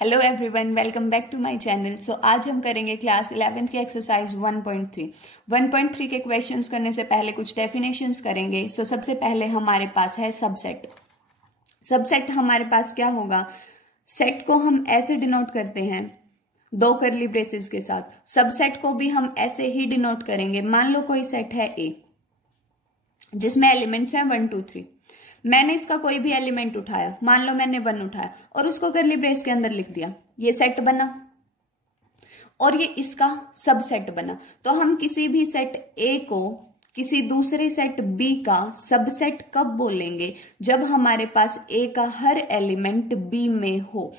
Hello everyone, welcome back to my channel. So आज हम करेंगे क्लास 11th की एक्सरसाइज 1.3। 1.3 के क्वेश्चंस करने से पहले कुछ डेफिनेशंस करेंगे। सो सबसे पहले हमारे पास है सबसेट। सबसेट हमारे पास क्या होगा? सेट को हम ऐसे डिनोट करते हैं दो करली ब्रेसेस के साथ। सबसेट को भी हम ऐसे ही डिनोट करेंगे। मान लो कोई सेट है ए जिसमें एलिमेंट्स हैं 1 2 3। मैंने इसका कोई भी एलिमेंट उठाया, मान लो मैंने 1 उठाया और उसको करली ब्रेस के अंदर लिख दिया, ये सेट बना और ये इसका सबसेट बना। तो हम किसी भी सेट ए को किसी दूसरे सेट बी का सबसेट कब बोलेंगे? जब हमारे पास ए का हर एलिमेंट बी में हो।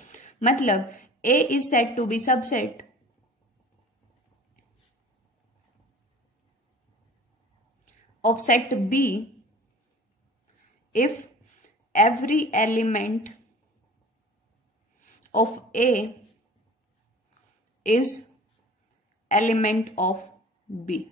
मतलब A is said to be subset of set B if every element of A is element of B।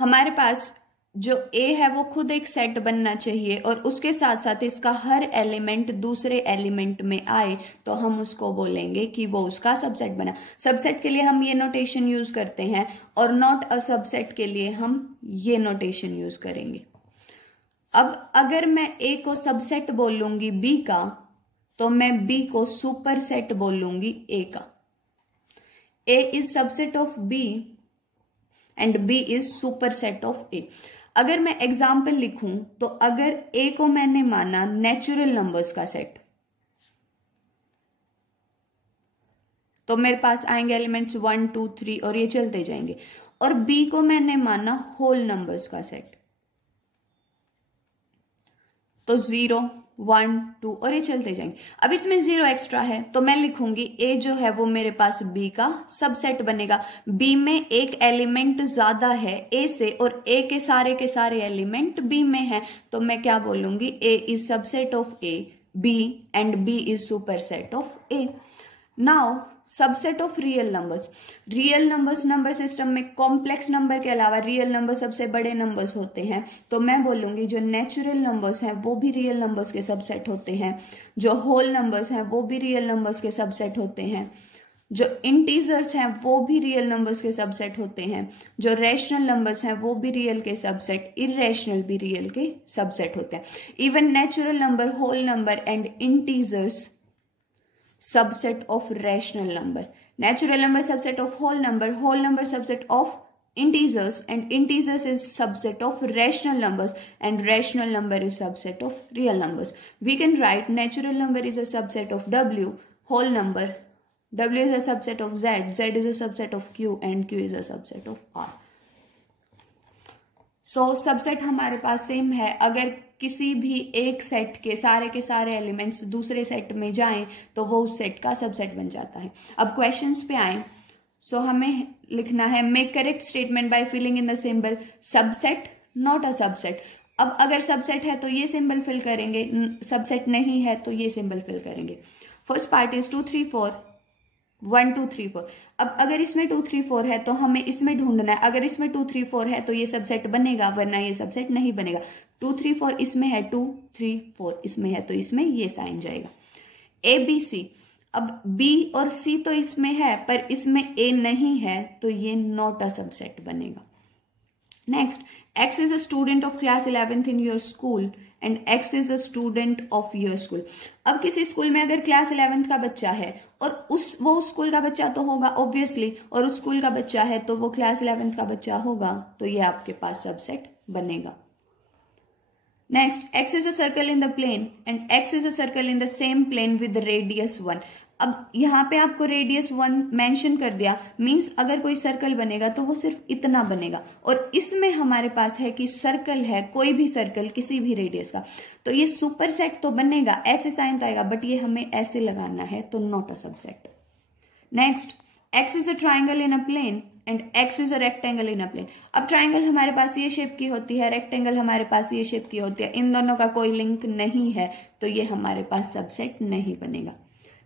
हमारे पास जो A है वो खुद एक सेट बनना चाहिए और उसके साथ साथ इसका हर एलिमेंट दूसरे एलिमेंट में आए तो हम उसको बोलेंगे कि वो उसका सबसेट बना। सबसेट के लिए हम ये नोटेशन यूज करते हैं और नॉट अ सबसेट के लिए हम ये नोटेशन यूज करेंगे। अब अगर मैं A को सबसेट बोलूंगी B का तो मैं B को सुपर सेट बोलूंगी A का। A is subset of B and B is super set of A। अगर मैं एग्जाम्पल लिखूं तो अगर A को मैंने माना नेचुरल नंबर्स का सेट तो मेरे पास आएंगे एलिमेंट्स 1 2 3 और ये चलते जाएंगे। और B को मैंने माना होल नंबर्स का सेट तो 0 1 2 और ये चलते जाएंगे। अब इसमें 0 एक्स्ट्रा है तो मैं लिखूंगी A जो है वो मेरे पास B का सबसेट बनेगा। B में एक एलिमेंट ज्यादा है A से और A के सारे एलिमेंट B में है तो मैं क्या बोलूंगी? A is subset of A B and B is super set of A। Now subset of real numbers. Real numbers number system में कॉम्प्लेक्स नंबर के अलावा रियल नंबर सबसे बड़े नंबर्स होते हैं तो मैं बोलूंगी जो नेचुरल नंबर्स हैं वो भी रियल नंबर्स के सबसेट होते हैं, जो होल नंबर्स हैं वो भी रियल नंबर्स के सबसेट होते हैं, जो इंटीजर्स हैं वो भी रियल नंबर्स के सबसेट होते हैं, जो रैशनल नंबर्स हैं वो भी रियल के सबसेट, इरेशनल भी रियल के सबसेट होते हैं। Even natural number, whole number and integers subset of rational number, natural number subset of whole number subset of integers and integers is subset of rational numbers and rational number is subset of real numbers. We can write natural number is a subset of W, whole number W is a subset of Z, Z is a subset of Q and Q is a subset of R. So subset हमारे पास same है। अगर किसी भी एक set के सारे elements दूसरे set में जाएं तो वो उस सेट का सबसेट बन जाता है। अब क्वेश्चंस पे आए। सो हमें लिखना है make correct statement by filling in the symbol subset not a subset. अब अगर सबसेट है तो ये सिंबल फिल करेंगे, सबसेट नहीं है तो ये सिंबल फिल करेंगे। First part is 2 3 4 1 2 3 4। अब अगर इसमें 2 3 4 है तो हमें इसमें ढूंढना है। अगर इसमें 2 3 4 है तो ये सबसेट बनेगा वरना ये सबसेट नहीं बनेगा। 2 3 4 इसमें है, 2 3 4 इसमें है तो इसमें ये साइन जाएगा। A B C। अब B और C तो इसमें है पर इसमें A नहीं है तो ये नॉट अ सबसेट बनेगा। Next, X is a student of class 11th in your school and X is a student of your school। अब किसी स्कूल में अगर क्लास 11th का बच्चा है और वो स्कूल का बच्चा तो होगा ऑब्वियसली, और उस स्कूल का बच्चा है तो वो क्लास 11th का बच्चा होगा तो ये आपके पास सबसेट बनेगा। Next, X is a circle in the plane and X is a circle in the same plane with radius 1। अब यहाँ पे आपको रेडियस 1 मेंशन कर दिया, मींस अगर कोई सर्कल बनेगा तो वो सिर्फ इतना बनेगा और इसमें हमारे पास है कि सर्कल है कोई भी सर्कल किसी भी रेडियस का तो ये सुपर सेट तो बनेगा, ऐसे साइन तो आएगा बट ये हमें ऐसे लगाना है तो not a subset. Next, X is a triangle in a plane and X is a rectangle in a plane। अब ट्राइंगल हमारे पास ये शेप की होती है, रेक्टेंगल हमारे पास ये शेप की होती है, इन दोनों का कोई लिंक नहीं है तो ये हमारे पास सबसेट नहीं बनेगा।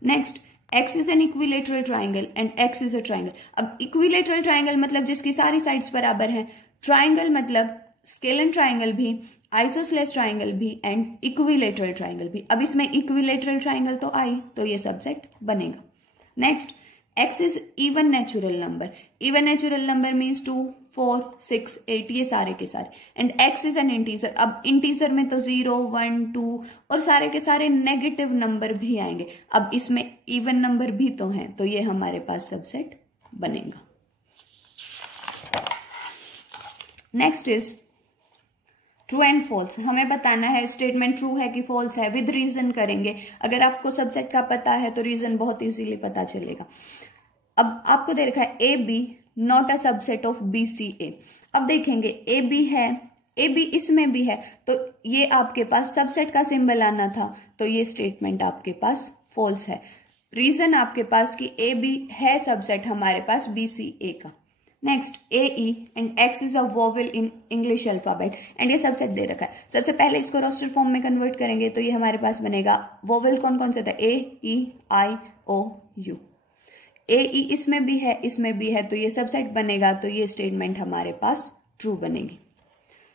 Next, X is an equilateral triangle and X is a triangle। अब इक्विलेटरल ट्राइंगल मतलब जिसकी सारी साइड्स बराबर हैं, ट्राइंगल मतलब स्केलन ट्राइंगल भी आइसोसेलेस ट्राइंगल भी एंड इक्विलेटरल ट्राइंगल भी। अब इसमें इक्विलेटरल ट्राइंगल तो आई, तो ये सबसेट बनेगा। Next, x is even natural number. Even natural number means 2, 4, 6, 8, ये सारे के सारे। And x is an integer. अब इंटीजर में तो 0, 1, 2 और सारे के सारे नेगेटिव नंबर भी आएंगे। अब इसमें इवन नंबर भी तो हैं, तो ये हमारे पास सबसेट बनेगा। Next is true and false. हमें बताना है स्टेटमेंट ट्रू है कि फॉल्स है, विद रीजन करेंगे। अगर आपको सबसेट का पता है तो रीजन बहुत इजीली पता चलेगा। अब आपको दे रखा है A B not a subset of B C A. अब देखेंगे ए बी है, ए बी इसमें भी है, तो ये आपके पास सबसेट का सिंबल आना था, तो ये स्टेटमेंट आपके पास फॉल्स है। रीजन आपके पास कि ए बी है सबसेट हमारे पास बी सी ए का। Next, A E and x is a vowel in English alphabet and ये सबसेट दे रखा है। सबसे पहले इसको रोस्टर फॉर्म में कन्वर्ट करेंगे तो ये हमारे पास बनेगा वोवेल कौन कौन से था, ए ई आई ओ यू। ए ई इसमें भी है, इसमें भी है, तो ये सबसेट बनेगा, तो ये स्टेटमेंट हमारे पास ट्रू बनेगी।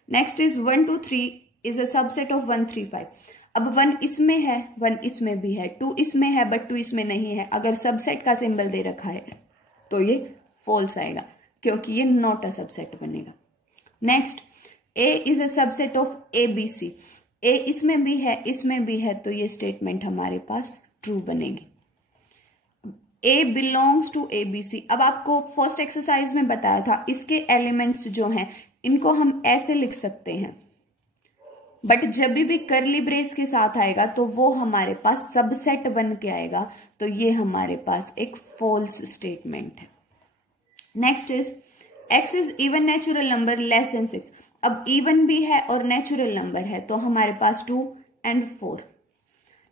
Next is 1 2 3 is a subset of 1 3 5। अब 1 इसमें है, 1 इसमें भी है, 2 इसमें है बट 2 इसमें नहीं है। अगर सबसेट का सिंबल दे रखा है तो ये फॉल्स आएगा, क्योंकि ये नॉट अ सबसेट बनेगा। Next, A is a subset of A B C. A इसमें भी है, इसमें भी है, तो ये स्टेटमेंट हमारे पास ट्रू बनेगी। A belongs to A B C. अब आपको फर्स्ट एक्सरसाइज में बताया था इसके एलिमेंट्स जो हैं इनको हम ऐसे लिख सकते हैं, बट जब भी करली ब्रेस के साथ आएगा तो वो हमारे पास सबसेट बन के आएगा, तो ये हमारे पास एक फॉल्स स्टेटमेंट है। Next is x is even natural number less than 6। अब इवन भी है और नेचुरल नंबर है, तो हमारे पास 2 and 4।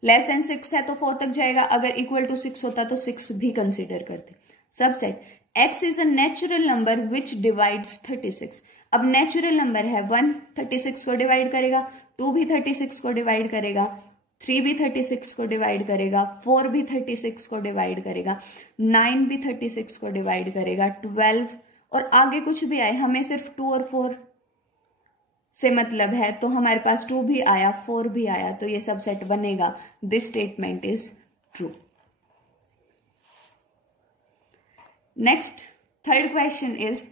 लेस देन 6 है तो 4 तक जाएगा, अगर इक्वल टू 6 होता तो 6 भी कंसिडर करते। Subset, x is a natural number which divides 36। अब नेचुरल नंबर है, 1 36 को डिवाइड करेगा, 2 भी 36 को डिवाइड करेगा, 3 भी 36 को डिवाइड करेगा, 4 भी 36 को डिवाइड करेगा, 9 भी 36 को डिवाइड करेगा, 12 और आगे कुछ भी आए, हमें सिर्फ 2 और 4 से मतलब है, तो हमारे पास 2 भी आया, 4 भी आया, तो ये सबसेट बनेगा। This statement is true. Next, third question is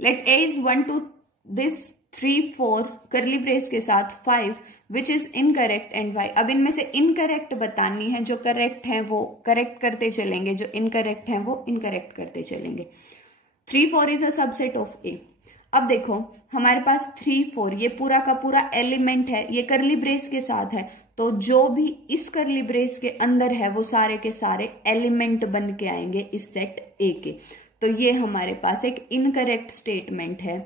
let A is 1 to this 3 4 करली ब्रेस के साथ 5 which is incorrect and y. अब इनमें से इनकरेक्ट बतानी है, जो करेक्ट है वो करेक्ट करते चलेंगे, जो इनकरेक्ट है वो इनकरेक्ट करते चलेंगे। 3 4 is a subset of A. अब देखो हमारे पास 3 4 ये पूरा का पूरा एलिमेंट है, ये करली ब्रेस के साथ है, तो जो भी इस करली ब्रेस के अंदर है वो सारे के सारे एलिमेंट बन के आएंगे इस सेट ए के, तो ये हमारे पास एक इनकरेक्ट स्टेटमेंट है,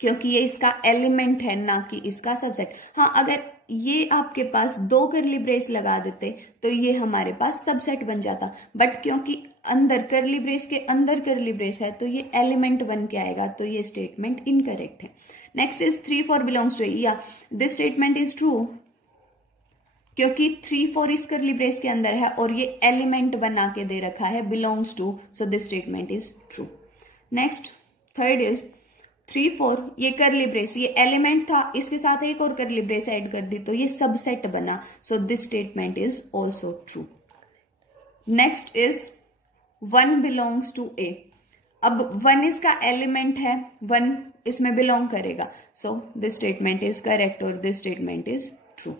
क्योंकि ये इसका एलिमेंट है ना कि इसका सबसेट। हाँ, अगर ये आपके पास 2 करली ब्रेस लगा देते तो ये हमारे पास सबसेट बन जाता, बट क्योंकि अंदर करली ब्रेस के अंदर करली ब्रेस है तो ये एलिमेंट बन के आएगा, तो ये स्टेटमेंट इनकरेक्ट है। नेक्स्ट इज 3 4 बिलोंग्स टू ए। या दिस स्टेटमेंट इज ट्रू, क्योंकि 3 4 इस करली ब्रेस के अंदर है और ये एलिमेंट बना के दे रखा है belongs to, so this statement is true. Next, third is 3 4 ये करली ब्रेस, ये एलिमेंट था, इसके साथ एक और करली ब्रेस ऐड कर दी तो ये सबसेट बना, so this statement is also true. Next is 1 belongs to A. अब 1 इसका एलिमेंट है, 1 इसमें बिलोंग करेगा, so this statement is correct और this statement is true.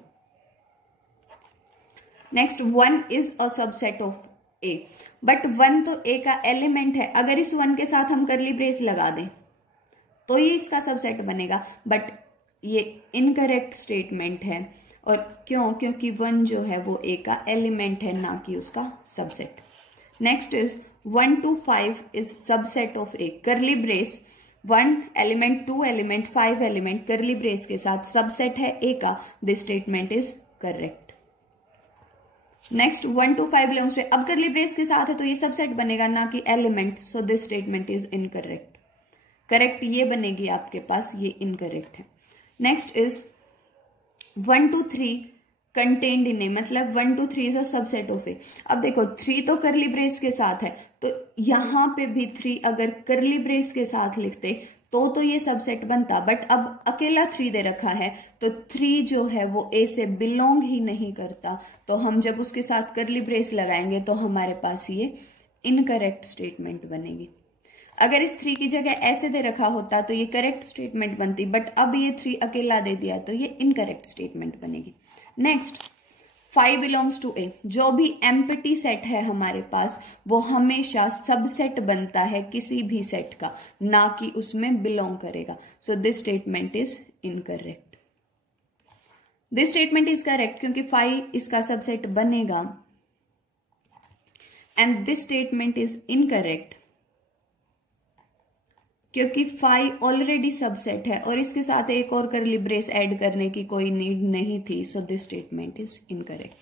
Next, 1 is a subset of A, but 1 तो ए का एलिमेंट है, अगर इस 1 के साथ हम करली ब्रेस लगा दें तो ये इसका सबसेट बनेगा, बट ये इनकरेक्ट स्टेटमेंट है। और क्यों? क्योंकि 1 जो है वो ए का एलिमेंट है ना कि उसका subset. Next is 1 to 5 is subset of A. Curly brace 1 element 2 element 5 element curly brace के साथ सबसेट है ए का, this statement is correct. Next 1 to 5 belongs to, अब करली ब्रेस के साथ है तो ये सबसेट बनेगा ना कि element, so this statement is incorrect. Correct ये बनेगी आपके पास, ये इनकरेक्ट है। Next is 1 to 3 contained in A, मतलब 1 to 3 is a subset of A. अब देखो 3 तो करली ब्रेस के साथ है, तो यहां पे भी 3 अगर करली ब्रेस के साथ लिखते तो ये सबसेट बनता, बट अब अकेला 3 दे रखा है तो 3 जो है वो ए से बिलोंग ही नहीं करता, तो हम जब उसके साथ कर्ली ब्रेस लगाएंगे तो हमारे पास ये इनकरेक्ट स्टेटमेंट बनेगी। अगर इस 3 की जगह ऐसे दे रखा होता तो ये करेक्ट स्टेटमेंट बनती, बट अब ये 3 अकेला दे दिया तो ये इनकरेक्ट स्टेटमेंट बनेगी। नेक्स्ट, 5 बिलोंग्स टू ए, जो भी एम्प्टी सेट है हमारे पास वो हमेशा सबसेट बनता है किसी भी सेट का, ना कि उसमें बिलोंग करेगा। So this statement is incorrect. This statement is correct क्योंकि 5 इसका सबसेट बनेगा, and this statement is incorrect क्योंकि 5 ऑलरेडी सबसेट है और इसके साथ एक और कर्ली ब्रेस ऐड करने की कोई नीड नहीं थी। सो this statement is incorrect.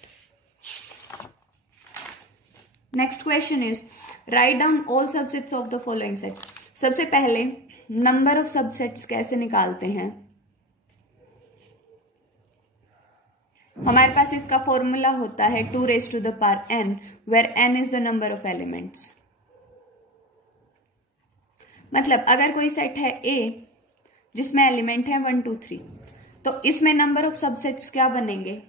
Next question is write down all subsets of the following set. सबसे पहले नंबर ऑफ सबसेट्स कैसे निकालते हैं। हमारे पास इसका फॉर्मूला होता है 2 raised to the power n, where n is the number of elements। मतलब अगर कोई सेट है A जिसमें एलिमेंट है 1 2 3, तो इसमें नंबर ऑफ सबसेट्स क्या बनेंगे,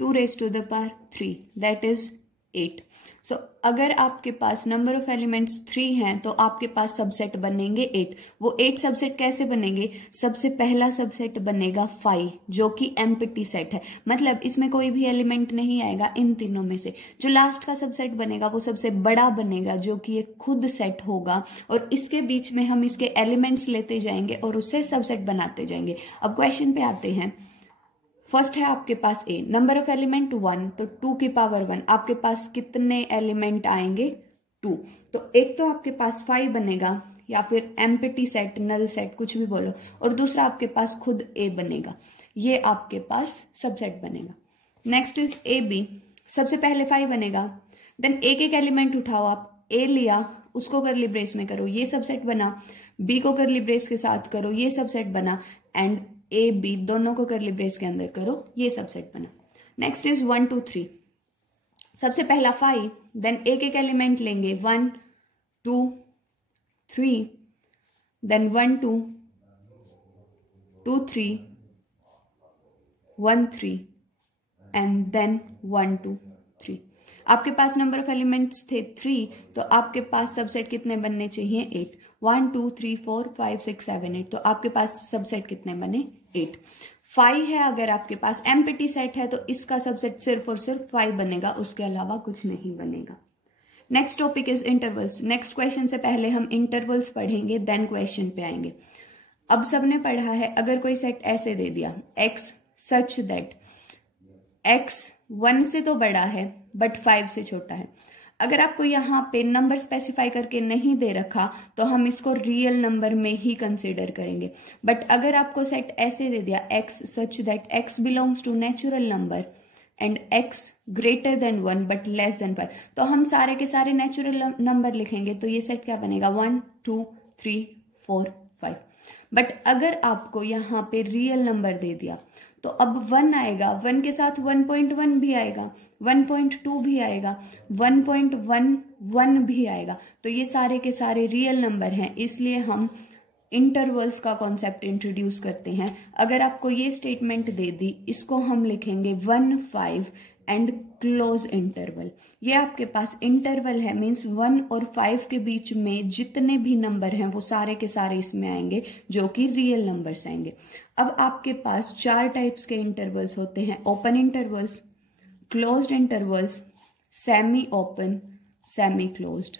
2 raised to the power 3, that is 8। सो अगर आपके पास नंबर ऑफ एलिमेंट्स 3 हैं तो आपके पास सबसेट बनेंगे 8। वो 8 सबसेट कैसे बनेंगे, सबसे पहला सबसेट बनेगा 5 जो कि एम्प्टी सेट है, मतलब इसमें कोई भी एलिमेंट नहीं आएगा इन तीनों में से। जो लास्ट का सबसेट बनेगा वो सबसे बड़ा बनेगा जो कि ये खुद सेट होगा, और इसके बीच में हम इसके एलिमेंट्स लेते जाएंगे और उससे सबसेट बनाते जाएंगे। अब क्वेश्चन पे आते हैं। फर्स्ट है आपके पास ए, नंबर ऑफ एलिमेंट 1, तो 2 की पावर 1, आपके पास कितने एलिमेंट आएंगे 2। तो एक तो आपके पास 5 बनेगा या फिर एम्प्टी सेट, नल सेट, कुछ भी बोलो, और दूसरा आपके पास खुद ए बनेगा, ये आपके पास सबसेट बनेगा। नेक्स्ट इज ए बी, सबसे पहले 5 बनेगा, देन एक एक एलिमेंट उठाओ आप, ए लिया उसको कर्ली ब्रेस में करो, ये सबसेट बना, बी को कर्ली ब्रेस के साथ करो, ये सबसेट बना, एंड ए बी दोनों को कर्ली ब्रेस के अंदर करो, ये सबसेट बना। नेक्स्ट इज 1 2 3, सबसे पहला 5, देन एक एक एलिमेंट लेंगे 1 2 3, देन 1 2 2 3 1 3, एंड देन 1 2 3। आपके पास नंबर ऑफ एलिमेंट्स थे 3, तो आपके पास सबसेट कितने बनने चाहिए 8। 1 2 3 4 5 6 7 8, तो आपके पास सबसेट कितने बने 8। 5 है अगर आपके पास एम्प्टी सेट है तो इसका सबसेट सिर्फ और सिर्फ 5 बनेगा, उसके अलावा कुछ नहीं बनेगा। Next topic is intervals. Next question से पहले हम इंटरवल्स पढ़ेंगे, देन क्वेश्चन पे आएंगे। अब सबने पढ़ा है अगर कोई सेट ऐसे दे दिया x सच दैट x 1 से तो बड़ा है बट 5 से छोटा है। अगर आपको यहाँ पे नंबर स्पेसिफाई करके नहीं दे रखा तो हम इसको रियल नंबर में ही कंसीडर करेंगे, बट अगर आपको सेट ऐसे दे दिया x such that x belongs to natural number and x greater than 1 but less than 5, तो हम सारे के सारे नेचुरल नंबर लिखेंगे, तो ये सेट क्या बनेगा 1 2 3 4 5। बट अगर आपको यहाँ पे रियल नंबर दे दिया तो अब 1 आएगा, 1 के साथ 1.1 भी आएगा, 1.2 भी आएगा, 1.11 भी आएगा, तो ये सारे के सारे रियल नंबर हैं, इसलिए हम इंटरवल्स का कॉन्सेप्ट इंट्रोड्यूस करते हैं। अगर आपको ये स्टेटमेंट दे दी, इसको हम लिखेंगे 1 5 एंड क्लोज इंटरवल। ये आपके पास इंटरवल है, मीन्स 1 और 5 के बीच में जितने भी नंबर हैं वो सारे के सारे इसमें आएंगे जो कि रियल नंबर्स आएंगे। अब आपके पास 4 टाइप्स के इंटरवल्स होते हैं, open intervals, closed intervals, semi open, semi closed.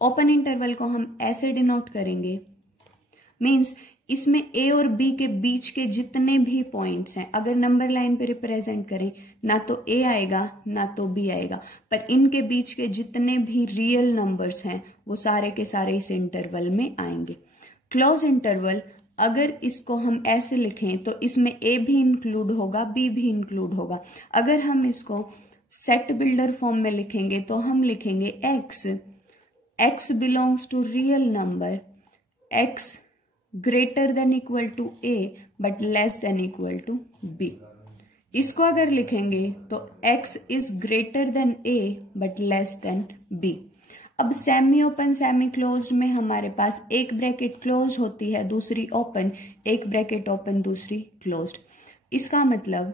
Open interval को हम ऐसे डिनोट करेंगे, मीन्स इसमें ए और बी के बीच के जितने भी पॉइंट्स हैं अगर नंबर लाइन पे रिप्रेजेंट करें, ना तो ए आएगा ना तो बी आएगा, पर इनके बीच के जितने भी रियल नंबर्स हैं वो सारे के सारे इस इंटरवल में आएंगे। क्लोज इंटरवल अगर इसको हम ऐसे लिखें तो इसमें ए भी इंक्लूड होगा, बी भी इंक्लूड होगा। अगर हम इसको सेट बिल्डर फॉर्म में लिखेंगे तो हम लिखेंगे x belongs to real number, x greater than equal to a but less than equal to b। इसको अगर लिखेंगे तो x is greater than a but less than b। अब सेमी ओपन सेमी क्लोज्ड में हमारे पास एक ब्रैकेट क्लोज होती है, दूसरी ओपन, एक ब्रैकेट ओपन, दूसरी क्लोज्ड। इसका मतलब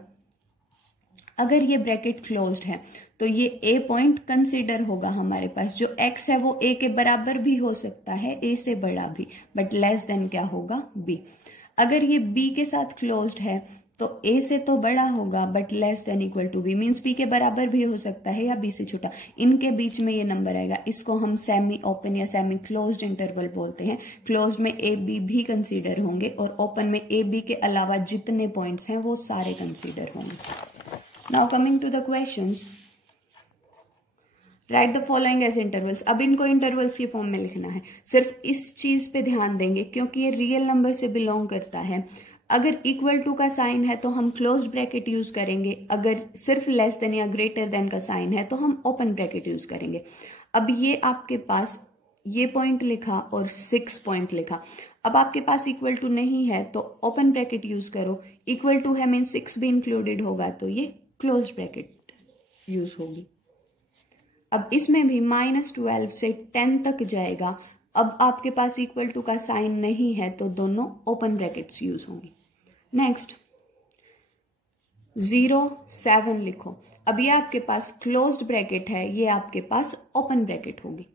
अगर ये ब्रैकेट क्लोज्ड है तो ये ए पॉइंट कंसीडर होगा हमारे पास। जो एक्स है वो ए के बराबर भी हो सकता है, ए से बड़ा भी, बट लेस देन क्या होगा, बी। अगर ये बी के साथ क्लोज्ड है तो ए से तो बड़ा होगा but less than equal to b, means b के बराबर भी हो सकता है या बी से छोटा, इनके बीच में ये नंबर आएगा। इसको हम सेमी ओपन या सेमी क्लोज्ड इंटरवल बोलते हैं। क्लोज्ड में ए बी भी कंसीडर होंगे और ओपन में ए बी के अलावा जितने पॉइंट्स हैं वो सारे कंसीडर होंगे। Now coming to the questions, write the following as intervals. अब इनको इंटरवल्स की फॉर्म में लिखना है। सिर्फ इस चीज पे ध्यान देंगे क्योंकि ये रियल नंबर से बिलोंग करता है। अगर इक्वल टू का साइन है तो हम क्लोज्ड ब्रैकेट यूज करेंगे, अगर सिर्फ लेस देन या ग्रेटर देन का साइन है तो हम ओपन ब्रैकेट यूज करेंगे। अब ये आपके पास ये पॉइंट लिखा और 6 पॉइंट लिखा। अब आपके पास इक्वल टू नहीं है तो ओपन ब्रैकेट यूज करो, इक्वल टू है मीन 6 भी इंक्लूडेड होगा तो ये क्लोज्ड ब्रैकेट यूज होगी। अब इसमें भी -12 से 10 तक जाएगा। अब आपके पास इक्वल टू का साइन नहीं है तो दोनों ओपन ब्रैकेट्स यूज होंगे। नेक्स्ट 0 7 लिखो। अब ये आपके पास क्लोज्ड ब्रैकेट है, ये आपके पास ओपन ब्रैकेट होगी।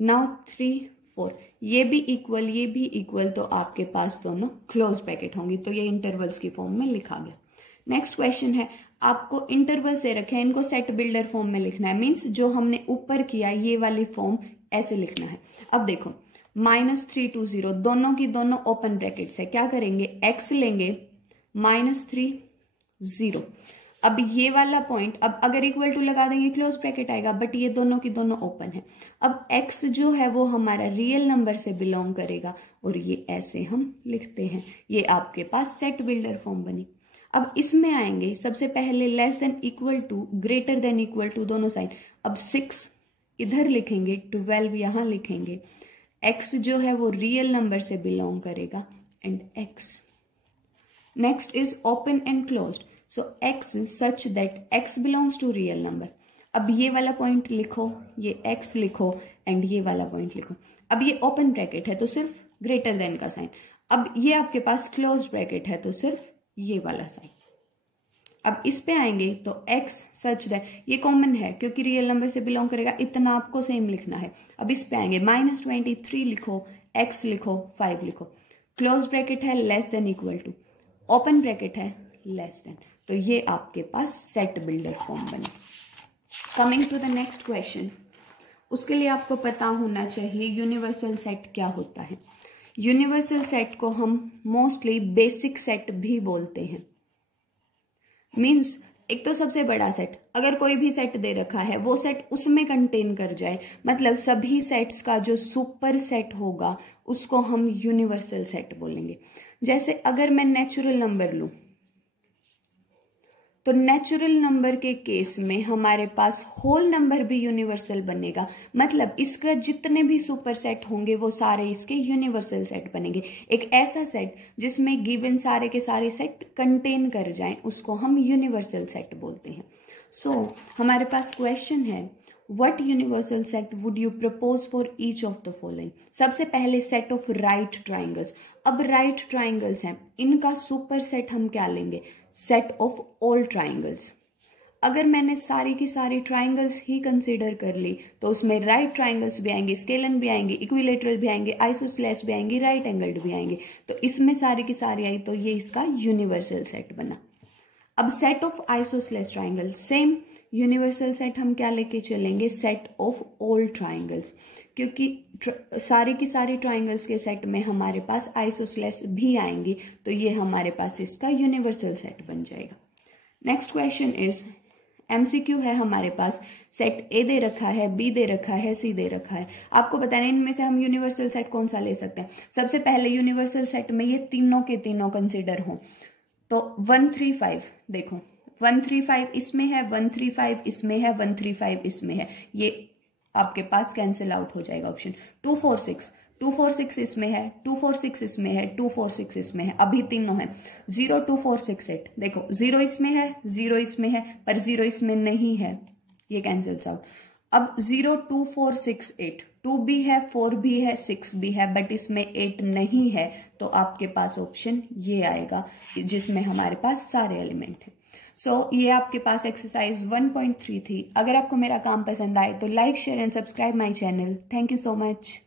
नाउ 3 4 ये भी इक्वल, ये भी इक्वल, तो आपके पास दोनों क्लोज ब्रैकेट होंगी। तो ये इंटरवल्स की फॉर्म में लिखा गया। नेक्स्ट क्वेश्चन है, आपको इंटरवल से रखे हैं, इनको सेट बिल्डर फॉर्म में लिखना है, मीन्स जो हमने ऊपर किया ये वाली फॉर्म ऐसे लिखना है। अब देखो -3 to 0 दोनों की दोनों ओपन ब्रैकेट्स है। क्या करेंगे, x लेंगे, -3 0। अब ये वाला पॉइंट, अब अगर इक्वल टू लगा देंगे क्लोज ब्रैकेट आएगा, बट ये दोनों की दोनों ओपन है। अब x जो है वो हमारा रियल नंबर से बिलोंग करेगा और ये ऐसे हम लिखते हैं। ये आपके पास सेट बिल्डर फॉर्म बनी। अब इसमें आएंगे, सबसे पहले less than equal to, greater than equal to, दोनों साइन। अब 6 इधर लिखेंगे, 12 यहां लिखेंगे। x जो है वो रियल नंबर से बिलोंग करेगा and x। Next is open and closed, so x such that x belongs to real number. अब ये वाला पॉइंट लिखो, ये x लिखो एंड ये वाला पॉइंट लिखो। अब ये ओपन ब्रैकेट है तो सिर्फ ग्रेटर देन का साइन। अब ये आपके पास क्लोज ब्रैकेट है तो सिर्फ ये वाला साइन। अब इस पे आएंगे तो x सच दैट, ये कॉमन है क्योंकि रियल नंबर से बिलोंग करेगा, इतना आपको सेम लिखना है। अब इस पे आएंगे, -23 लिखो, x लिखो, 5 लिखो। क्लोज ब्रैकेट है less than equal to, open bracket है लेस देन, तो ये आपके पास सेट बिल्डर फॉर्म बने। Coming to the next question, उसके लिए आपको पता होना चाहिए यूनिवर्सल सेट क्या होता है। यूनिवर्सल सेट को हम मोस्टली बेसिक सेट भी बोलते हैं। मीन्स एक तो सबसे बड़ा सेट, अगर कोई भी सेट दे रखा है वो सेट उसमें कंटेन कर जाए, मतलब सभी सेट्स का जो सुपर सेट होगा उसको हम यूनिवर्सल सेट बोलेंगे। जैसे अगर मैं नेचुरल नंबर लूं तो नेचुरल नंबर के केस में हमारे पास होल नंबर भी यूनिवर्सल बनेगा, मतलब इसका जितने भी सुपर सेट होंगे वो सारे इसके यूनिवर्सल सेट बनेंगे। एक ऐसा सेट जिसमें गिवन सारे के सारे सेट कंटेन कर जाएं उसको हम यूनिवर्सल सेट बोलते हैं। सो हमारे पास क्वेश्चन है, what universal set would you propose for each of the following. सबसे पहले सेट ऑफ राइट ट्राइंगल्स। अब राइट ट्राइंगल्स हैं, इनका सुपर सेट हम क्या लेंगे, सेट ऑफ ऑल ट्राइंगल्स। अगर मैंने सारी की सारी ट्राइंगल्स ही कंसीडर कर ली तो उसमें राइट ट्राइंगल्स भी आएंगे, स्केलन भी आएंगे, इक्विलेटरल भी आएंगे, आइसोसेलेस भी आएंगे, राइट एंगल्ड भी आएंगे, तो इसमें सारी की सारी आई तो ये इसका यूनिवर्सल सेट बना। अब set of isosceles triangle, same universal set हम क्या लेके चलेंगे, सेट ऑफ ऑल ट्राइंगल्स, क्योंकि सारी की सारी ट्राइंगल्स के सेट में हमारे पास आइसोसेलेस भी आएंगी तो ये हमारे पास इसका यूनिवर्सल सेट बन जाएगा। नेक्स्ट क्वेश्चन इज एमसीक्यू है हमारे पास, सेट ए दे रखा है, बी दे रखा है, सी दे रखा है। आपको बताना इनमें से हम यूनिवर्सल सेट कौन सा ले सकते हैं। सबसे पहले यूनिवर्सल सेट में ये तीनों के तीनों कंसिडर हों तो 135 देखो 135 इसमें है, 135 इसमें है, 135 इसमें है, ये आपके पास कैंसिल आउट हो जाएगा ऑप्शन। 246 इसमें है, 246 इसमें है, 246 इसमें है, अभी तीनों है। 0 2 4 6 8 देखो 0 इसमें है, 0 इसमें है, पर 0 इसमें नहीं है, ये कैंसिल्स आउट। अब 0 2 4 6 8, 2 भी है, 4 भी है, 6 भी है, बट इसमें 8 नहीं है, तो आपके पास ऑप्शन ये आएगा जिसमें हमारे पास सारे एलिमेंट हैं। सो ये आपके पास एक्सरसाइज 1.3 थी। अगर आपको मेरा काम पसंद आए तो like, share and subscribe my channel. Thank you so much.